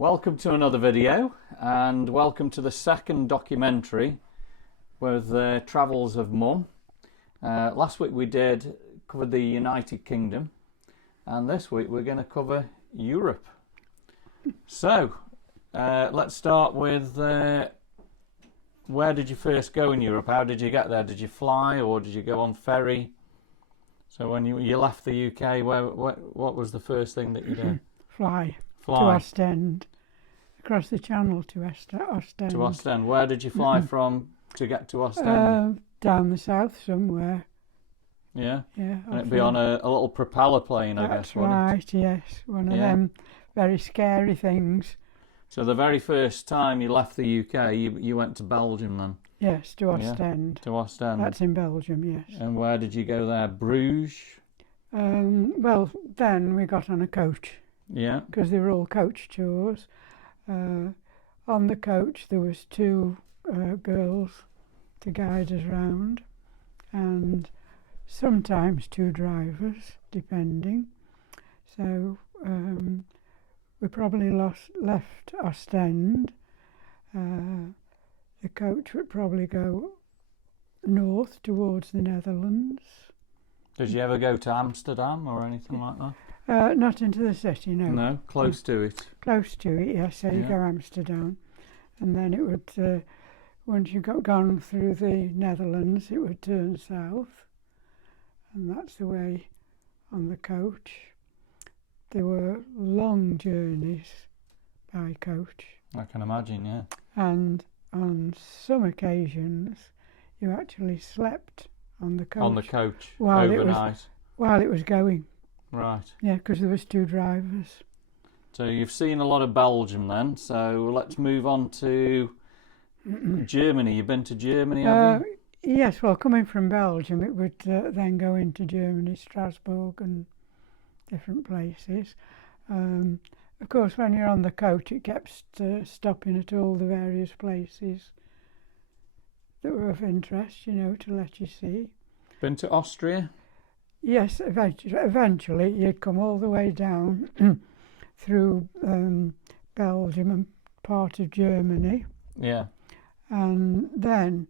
Welcome to another video, and welcome to the second documentary with the travels of Mum. Last week we covered the United Kingdom, and this week we're going to cover Europe. So let's start with where did you first go in Europe? How did you get there? Did you fly or did you go on ferry? So when you left the UK, what was the first thing that you did? Fly. To Ostend, across the channel to Ostend. To Ostend. Where did you fly from to get to Ostend? Down the south somewhere. Yeah? Yeah. And it'd be on a little propeller plane, I guess, wouldn't it? That's right, yes. One of them very scary things. So the very first time you left the UK, you went to Belgium then? Yes, to Ostend. To Ostend. That's in Belgium, yes. And where did you go there? Bruges? Well, then we got on a coach. Yeah. Because they were all coach tours. On the coach there was two girls to guide us round, and sometimes two drivers, depending. So we probably left Ostend. The coach would probably go north towards the Netherlands. Did you ever go to Amsterdam or anything like that? Not into the city, no. No, close to it. Close to it, yes. So you go Amsterdam, and then it would, once you got gone through the Netherlands, it would turn south, and that's the way on the coach. There were long journeys by coach. I can imagine, yeah. And on some occasions, you actually slept on the coach. On the coach, overnight. While it was going. Right. Yeah, because there was two drivers. So you've seen a lot of Belgium then, so let's move on to Germany. You've been to Germany, have you? Yes, well, coming from Belgium, it would then go into Germany, Strasbourg and different places. Of course, when you're on the coach, it kept stopping at all the various places that were of interest, to let you see. Been to Austria? Yes, eventually you'd come all the way down through Belgium and part of Germany. Yeah. And then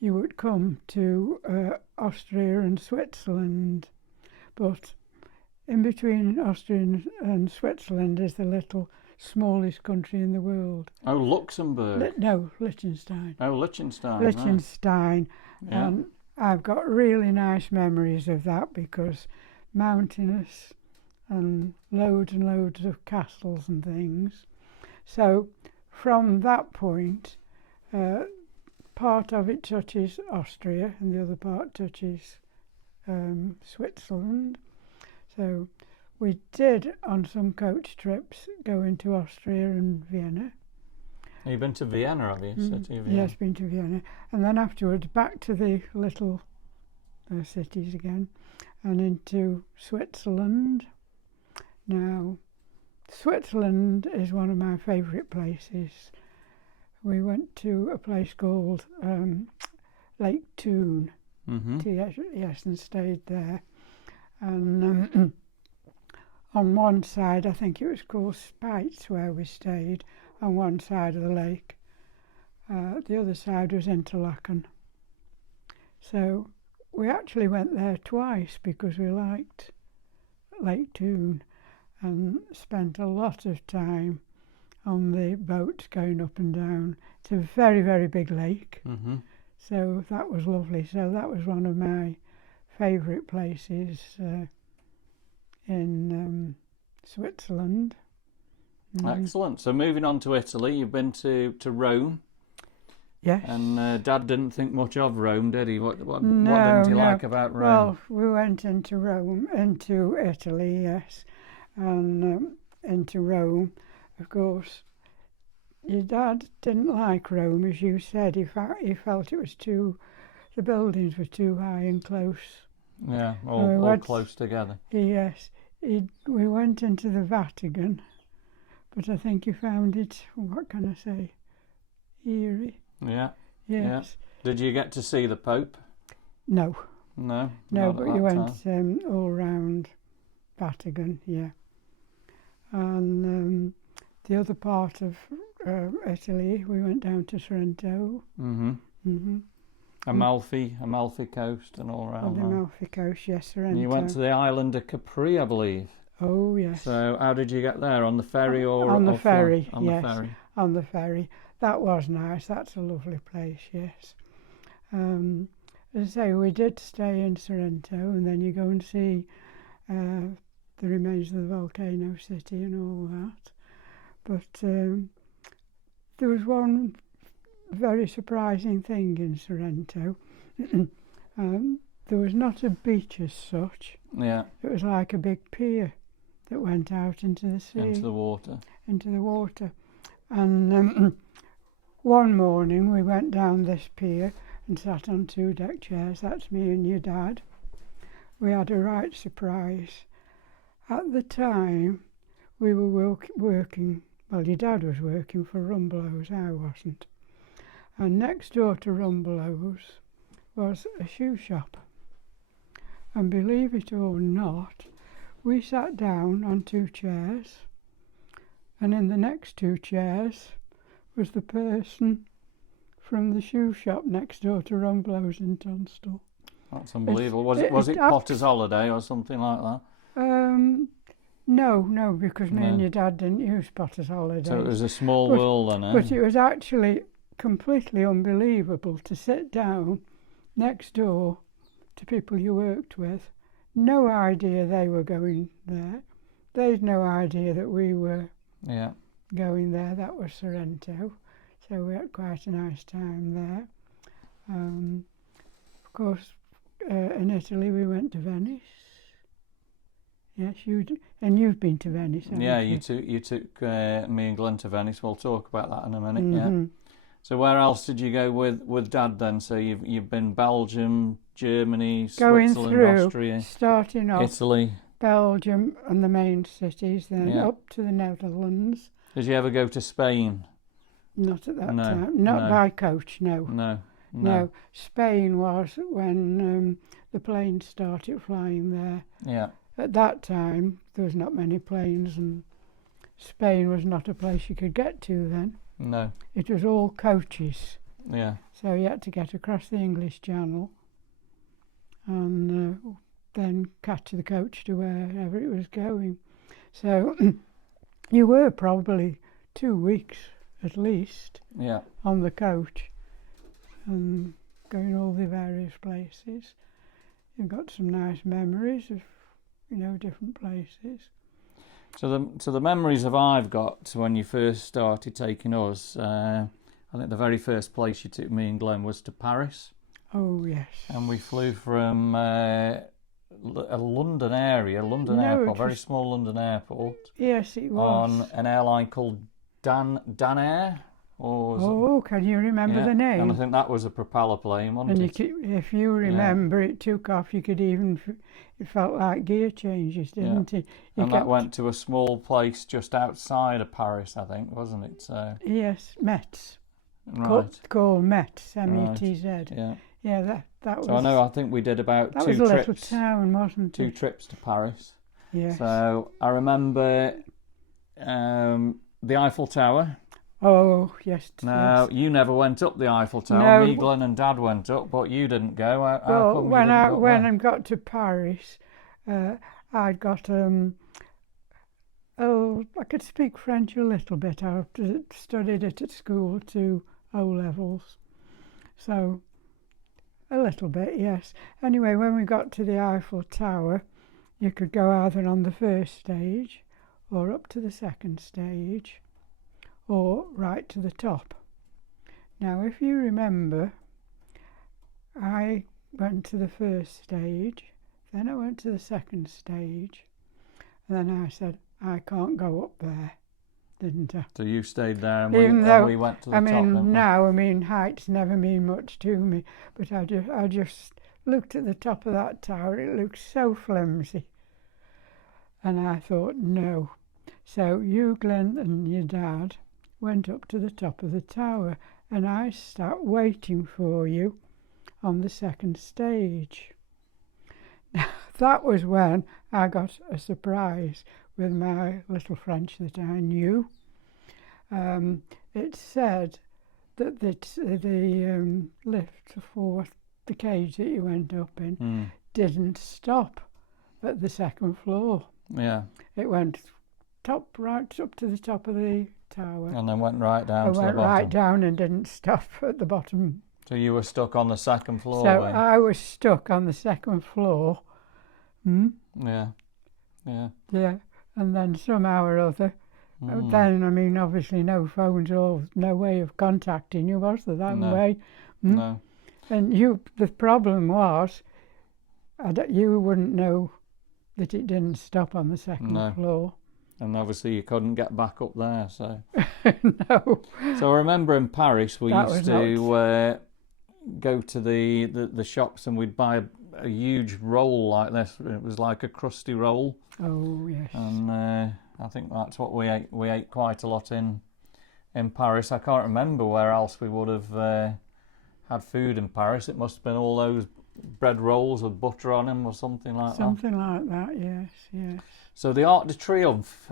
you would come to Austria and Switzerland. But in between Austria and Switzerland is the smallest country in the world. Oh, Luxembourg? No, Liechtenstein. Oh, Liechtenstein. Liechtenstein. Yeah. I've got really nice memories of that because mountainous and loads of castles and things. So from that point, part of it touches Austria and the other part touches Switzerland. So we did, on some coach trips, go into Austria and Vienna. You've been to Vienna, have you? City of Vienna? Yes, been to Vienna. And then afterwards back to the little cities again and into Switzerland. Now, Switzerland is one of my favourite places. We went to a place called Lake Thun, and stayed there. And on one side, I think it was called Spitz, where we stayed, on one side of the lake. The other side was Interlaken. So we actually went there twice because we liked Lake Thun and spent a lot of time on the boats going up and down. It's a very, very big lake. So that was lovely. So that was one of my favourite places in Switzerland. Excellent. So moving on to Italy, you've been to Rome. Yes. And Dad didn't think much of Rome, did he? What didn't he like about Rome? Well, we went into Italy, yes, and into Rome. Of course, your dad didn't like Rome, as you said. He felt it was the buildings were too high and close. Yeah, all close together. Yes. We went into the Vatican, but I think he found it, what can I say, eerie. Yeah. Yes. Yeah. Did you get to see the Pope? No. No. But you went all round Vatican, yeah. And the other part of Italy, we went down to Sorrento. Amalfi Coast and all On around the there. Amalfi Coast, yes, Sorrento. And you went to the island of Capri, I believe. Oh, yes. So how did you get there? On the ferry or on the or ferry? on Yes, the ferry. on the ferry. That was nice. That's a lovely place. Yes. As I say, we did stay in Sorrento, and then you go and see the remains of the volcano city and all that. But there was one very surprising thing in Sorrento. There was not a beach as such. Yeah. It was like a big pier that went out into the sea. Into the water. Into the water. And one morning we went down this pier and sat on 2 deck chairs. That's me and your dad. We had a right surprise. At the time, we were working, well, your dad was working for Rumbelows, I wasn't. And next door to Rumbelows was a shoe shop. And believe it or not, we sat down on 2 chairs, and in the next 2 chairs was the person from the shoe shop next door to Rumbelows in Tunstall. That's unbelievable. Was it Potter's Holiday or something like that? No, because me and your dad didn't use Potter's Holiday. So it was a small world then, eh? But it was actually completely unbelievable to sit down next door to people you worked with. No idea they were going there. They'd no idea that we were going there. That was Sorrento. So we had quite a nice time there. Of course, in Italy we went to Venice. Yes, and you've been to Venice, haven't you? You took me and Glenn to Venice. We'll talk about that in a minute. Yeah. So where else did you go with Dad then? So you've been Belgium, Germany, Switzerland, Austria, starting off Italy, Belgium and the main cities, then up to the Netherlands. Did you ever go to Spain? Not at that time. Not by coach, no. No. Spain was when the planes started flying there. Yeah. At that time, there was not many planes, and Spain was not a place you could get to then. No. It was all coaches. Yeah. So you had to get across the English Channel and then catch the coach to wherever it was going. So you were probably 2 weeks at least on the coach and going all the various places. You've got some nice memories of different places. So the memories I've got when you first started taking us, I think the very first place you took me and Glenn was to Paris. Oh yes. And we flew from a London airport, very small London airport. Yes, it was. On an airline called Danair. Can you remember the name? And I think that was a propeller plane, wasn't it? If you remember, it took off. You could even, it felt like gear changes, didn't it? That went to a small place just outside of Paris, I think, wasn't it? So yes, Metz. Right. Called Metz, M-E-T-Z. Yeah. Yeah, that was. So I think we did about 2 trips. That was a little town, wasn't it? 2 trips to Paris. Yes. So I remember the Eiffel Tower. Oh, yes. Now, you never went up the Eiffel Tower. No. Me, Glenn and Dad went up, but you didn't go. How come when I got to Paris, I'd got I could speak French a little bit. I studied it at school to O-levels. So, a little bit, yes. Anyway, when we got to the Eiffel Tower, you could go either on the first stage or up to the second stage, or right to the top. Now, if you remember, I went to the first stage, then I went to the second stage, and then I said, I can't go up there, didn't I? So you stayed there and we went to the top. Heights never mean much to me, but I just looked at the top of that tower. It looked so flimsy. And I thought, no. So you, Glenn, and your dad went up to the top of the tower, and I sat waiting for you on the second stage. Now, that was when I got a surprise with my little French that I knew. It said that the lift for the cage that you went up in didn't stop at the second floor. Yeah. It went right up to the top of the tower. And then went right down to the bottom. Went right down and didn't stop at the bottom. So you were stuck on the second floor. So I was stuck on the second floor. Yeah. Yeah. Yeah. And then somehow or other, then, I mean, obviously no phones or no way of contacting you, was there, that way? No. And the problem was, you wouldn't know that it didn't stop on the second floor. And obviously you couldn't get back up there, so... No. So I remember in Paris we used to go to the shops and we'd buy a huge roll like this. It was like a crusty roll. Oh, yes. And I think that's what we ate. We ate quite a lot in Paris. I can't remember where else we would have had food in Paris. It must have been all those bread rolls with butter on them or something like that. Something like that, yes, yes. So the Arc de Triomphe.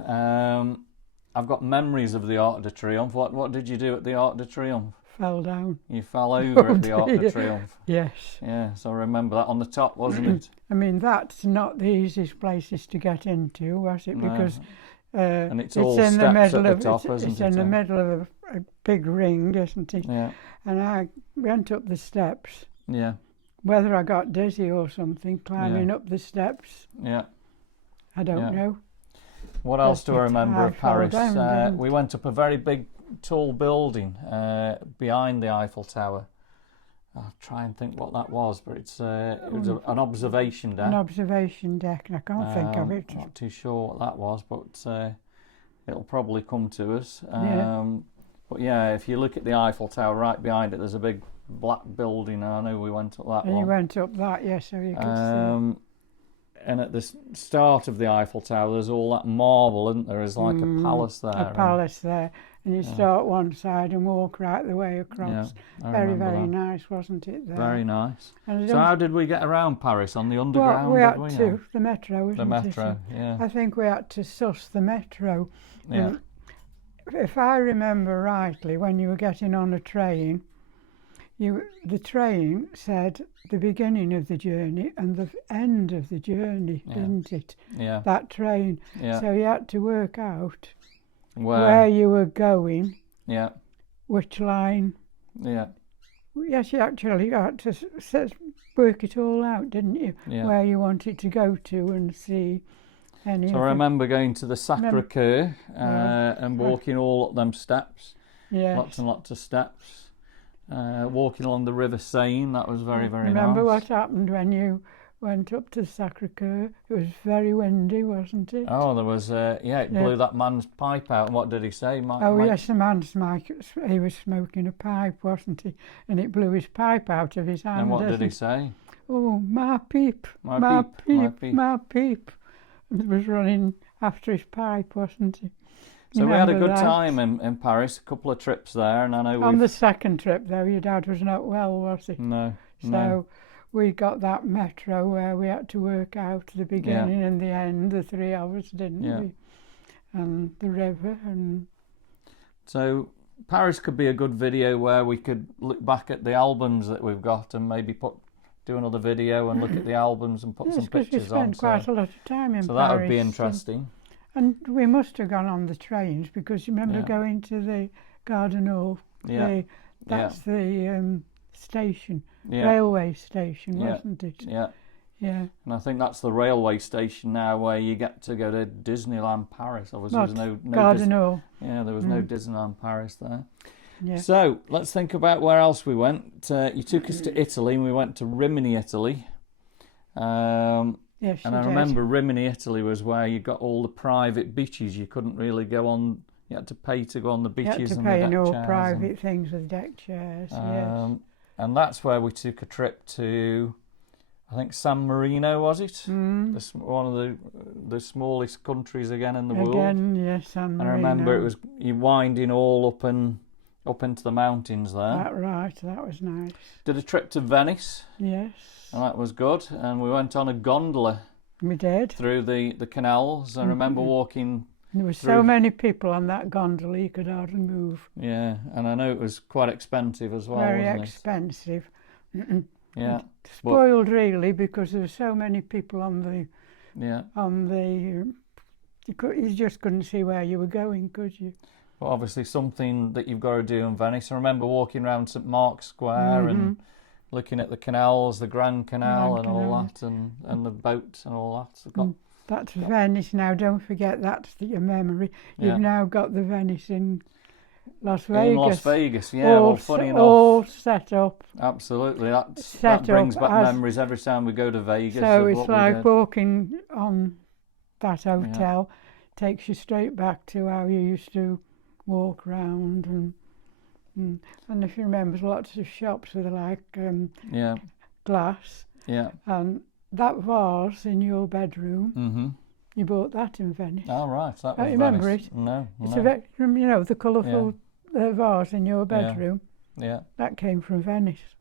I've got memories of the Arc de Triomphe. What did you do at the Arc de Triomphe? Fell down. You fell over at the Arc de Triomphe. Yes. Yeah, so I remember that on the top, wasn't it? I mean, that's not the easiest places to get into, was it? No. Because and it's all in steps the middle at the top, isn't it? It's in the middle of a big ring, isn't it? Yeah. And I went up the steps. Yeah. Whether I got dizzy or something, climbing up the steps. Yeah. I don't know. What else do I remember of Paris? Down, we went up a very big, tall building behind the Eiffel Tower. I'll try and think what that was, but it was an observation deck. An observation deck, and I can't think of it. Not too sure what that was, but it'll probably come to us. But yeah, if you look at the Eiffel Tower, right behind it, there's a big black building. I know we went up that one. You went up that, yes, so you could see. And at the start of the Eiffel Tower, there's all that marble, isn't there? There's like a palace there. A palace there. And you start one side and walk right the way across. Yeah, very, very nice, wasn't it? There? Very nice. So how did we get around Paris? On the underground? Well, we had to. The metro, wasn't it? The metro, yeah. I think we had to suss the metro. Yeah. If I remember rightly, when you were getting on a train, the train said the beginning of the journey and the end of the journey, didn't it? Yeah. That train. Yeah. So you had to work out where you were going. Yeah. Which line. Yeah. Yes, you actually had to work it all out, didn't you? Yeah. Where you wanted to go to and see any. So I remember going to the Sacré-Cœur and walking all up them steps. Yes. Lots and lots of steps. Walking along the River Seine, that was very, very nice. Remember what happened when you went up to Sacré-Cœur? It was very windy, wasn't it? Oh, there was, it blew that man's pipe out. And what did he say? Yes, the man's he was smoking a pipe, wasn't he? And it blew his pipe out of his hand. And what did he say? Oh, my peep, my peep. And was running after his pipe, wasn't he? So we had a good time in Paris, a couple of trips there, and I know on the second trip, though, your dad was not well, was he? No. So we got that metro where we had to work out the beginning and the end, the 3 hours, didn't we? And the river and... So Paris could be a good video where we could look back at the albums that we've got and maybe do another video and look at the albums and put some pictures on. We spent quite a lot of time in Paris. So that would be interesting. And we must have gone on the trains because you remember going to the Gardenois. That's the station, railway station, wasn't it? Yeah. Yeah. And I think that's the railway station now where you get to go to Disneyland Paris. Obviously, there was no Gardenois. there was no Disneyland Paris there. Yeah. So let's think about where else we went. You took us to Italy, and we went to Rimini, Italy. Yes, and I remember Rimini, Italy was where you got all the private beaches. You couldn't really go on. You had to pay to go on the beaches and the deck chairs. You had to pay all private things with deck chairs. Yes. And that's where we took a trip to, I think San Marino, was it? One of the smallest countries again in the world. Again, yes, San Marino. And I remember it was you winding all up into the mountains there. That was nice. Did a trip to Venice. Yes. And that was good. And we went on a gondola. We did. Through the canals. I remember walking There were so many people on that gondola you could hardly move. Yeah, and I know it was quite expensive as well, Very wasn't expensive. it? Yeah. Spoiled really, because there were so many people on the Yeah. you just couldn't see where you were going, could you? But obviously something that you've got to do in Venice. I remember walking around St Mark's Square and looking at the canals, the Grand Canal and all that, and the boats and all that. So that's Venice now. Don't forget, that's your memory. You've now got the Venice in Las Vegas. In Las Vegas, yeah. Well, funny enough. All set up. Absolutely. That brings back memories every time we go to Vegas. So it's like walking on that hotel takes you straight back to how you used to walk round. And if you remember, there's lots of shops with like glass. Yeah. And that vase in your bedroom, you bought that in Venice. Oh, right. That was remember Venice. it? No. It's the colourful vase in your bedroom. Yeah. That came from Venice.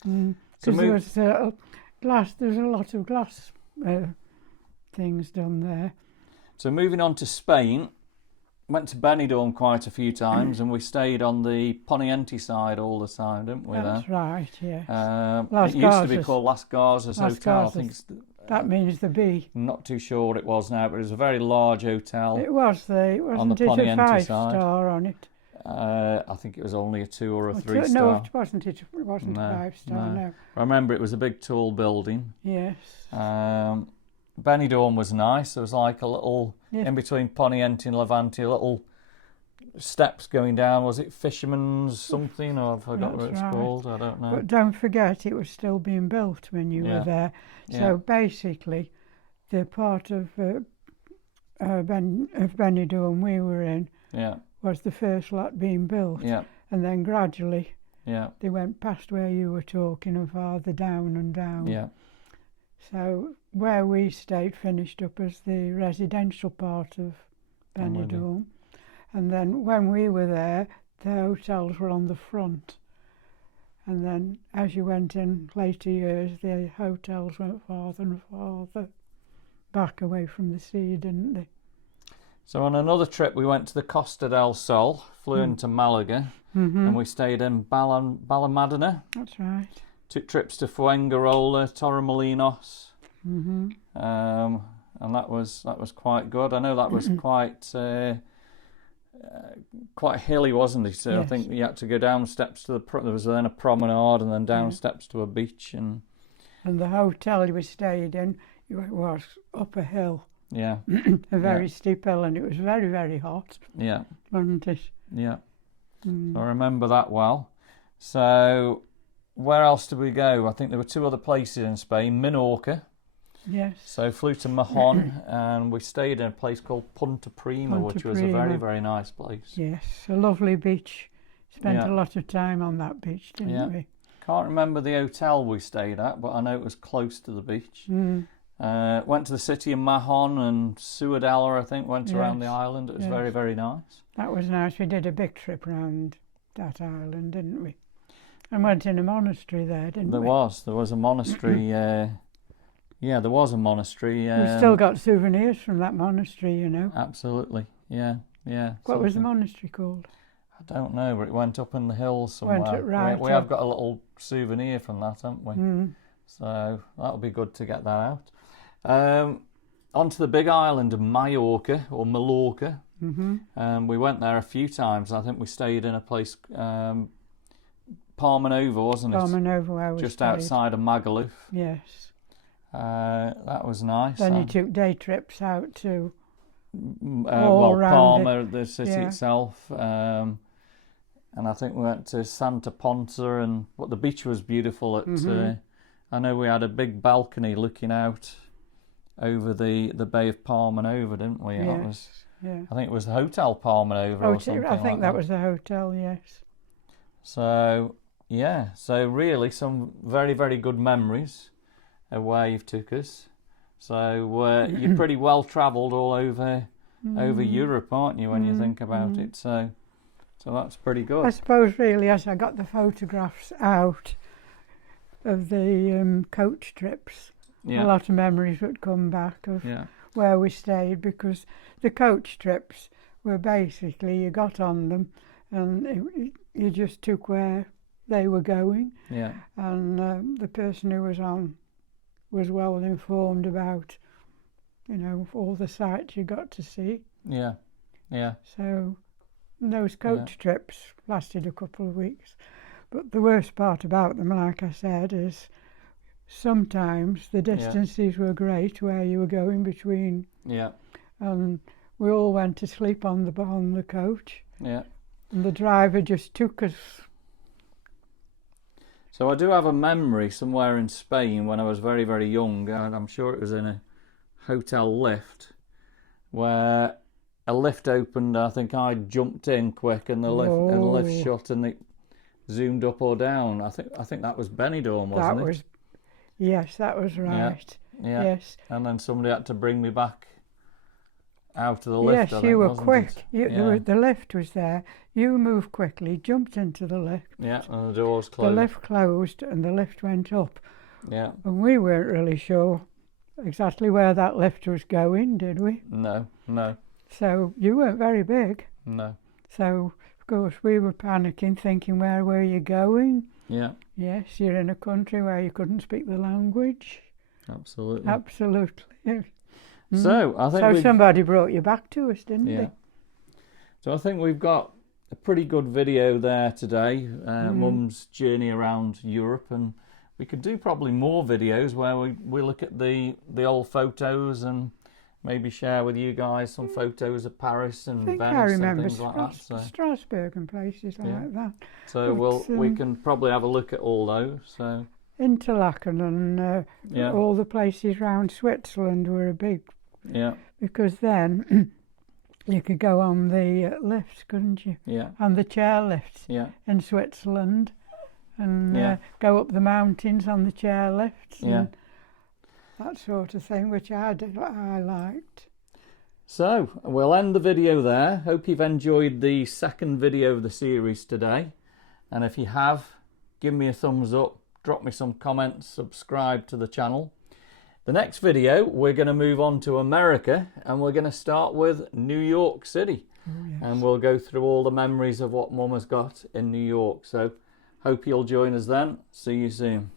Because there was glass. There was a lot of glass things done there. So moving on to Spain, went to Benidorm quite a few times, and we stayed on the Poniente side all the time, didn't we? That's right, yes. It used to be called Las Garzas Hotel. I think that means the B. I'm not too sure what it was now, but it was a very large hotel. It was wasn't it a 5-star on it? I think it was only a 2 or a 3-star. No, it wasn't. It wasn't a 5-star. No. I remember it was a big, tall building. Yes. Benidorm was nice. There was like a little in between Poniente and Levante, little steps going down. Was it Fisherman's something, or I forgot what it's called? I don't know. But don't forget, it was still being built when you were there. So basically, the part of Benidorm we were in was the first lot being built. Yeah. And then gradually they went past where you were talking and farther down and down. Yeah. So where we stayed finished up as the residential part of Benidorm. And then when we were there, the hotels were on the front. And then as you went in later years, the hotels went farther and farther back away from the sea, didn't they? So on another trip, we went to the Costa del Sol, flew into Malaga, and we stayed in Balamadena. That's right. Took trips to Fuengirola, Torremolinos, and that was quite good. I know that was quite hilly, wasn't it? So I think you had to go down steps to there was then a promenade and then down steps to a beach. And the hotel we stayed in was up a hill. Yeah. A very steep hill, and it was very, very hot. Yeah. Wasn't it? Yeah. So I remember that well. So where else did we go? I think there were 2 other places in Spain. Minorca. Yes. So flew to Mahon and we stayed in a place called Punta Prima, which was a very, very nice place. Yes, a lovely beach. Spent a lot of time on that beach, didn't we? Can't remember the hotel we stayed at, but I know it was close to the beach. Went to the city of Mahon and Ciudadela, I think, went around the island. It was very, very nice. That was nice. We did a big trip around that island, didn't we? And went in a monastery there, didn't we? There was a monastery. There was a monastery. We've still got souvenirs from that monastery, you know. Absolutely, yeah. What was the monastery called? I don't know, but it went up in the hills somewhere. Went it right we have got a little souvenir from that, haven't we? So that'll be good to get that out. Onto the big island of Mallorca, or Mallorca. We went there a few times. I think we stayed in a place, Palma Nova, wasn't it? Palma Nova, where we just stayed. Outside of Magaluf. Yes. That was nice. Then you took day trips out to Palma, the city itself, and I think we went to Santa Ponsa, but the beach was beautiful. I know we had a big balcony looking out over the Bay of Palma Nova, didn't we? Yes. I think it was the Hotel Palma Nova or something. I think that was the hotel. Yes. So really some very, very good memories of where you've took us. So you're pretty well travelled all over Europe, aren't you, when you think about it? So that's pretty good. I suppose really, as I got the photographs out of the coach trips, a lot of memories would come back of where we stayed, because the coach trips were basically you got on them and you just took where they were going. Yeah. And the person who was on was well informed about, all the sights you got to see. Yeah. Yeah. So those coach trips lasted a couple of weeks. But the worst part about them, like I said, is sometimes the distances were great where you were going between. Yeah. And we all went to sleep on the coach. Yeah. And the driver just took us. So I do have a memory somewhere in Spain when I was very, very young, and I'm sure it was in a hotel lift, where a lift opened. I think I jumped in quick, and the lift shut, and it zoomed up or down. I think that was Benidorm, wasn't it? Yes, that was right. Yeah. Yes. And then somebody had to bring me back out of the lift. Yes, you were quick. The lift was there. You moved quickly, jumped into the lift. Yeah, and the doors closed. The lift closed and the lift went up. Yeah. And we weren't really sure exactly where that lift was going, did we? No. So you weren't very big. No. So, of course, we were panicking, thinking, where were you going? Yeah. Yes, you're in a country where you couldn't speak the language. Absolutely. So I think somebody brought you back to us, didn't they? So I think we've got a pretty good video there today, Mum's journey around Europe, and we could do probably more videos where we look at the old photos and maybe share with you guys some photos of Paris and Venice and things like that. So Strasbourg and places like that. So we can probably have a look at all those. So Interlaken and all the places around Switzerland were a big. Yeah. Because then you could go on the lifts, couldn't you? Yeah. On the chair lifts in Switzerland, and go up the mountains on the chair lifts. Yeah. That sort of thing, which I liked. So we'll end the video there. Hope you've enjoyed the second video of the series today, and if you have, give me a thumbs up, drop me some comments, subscribe to the channel. The next video, we're going to move on to America, and we're going to start with New York City. Oh, yes. And we'll go through all the memories of what Mum has got in New York. So hope you'll join us then. See you soon.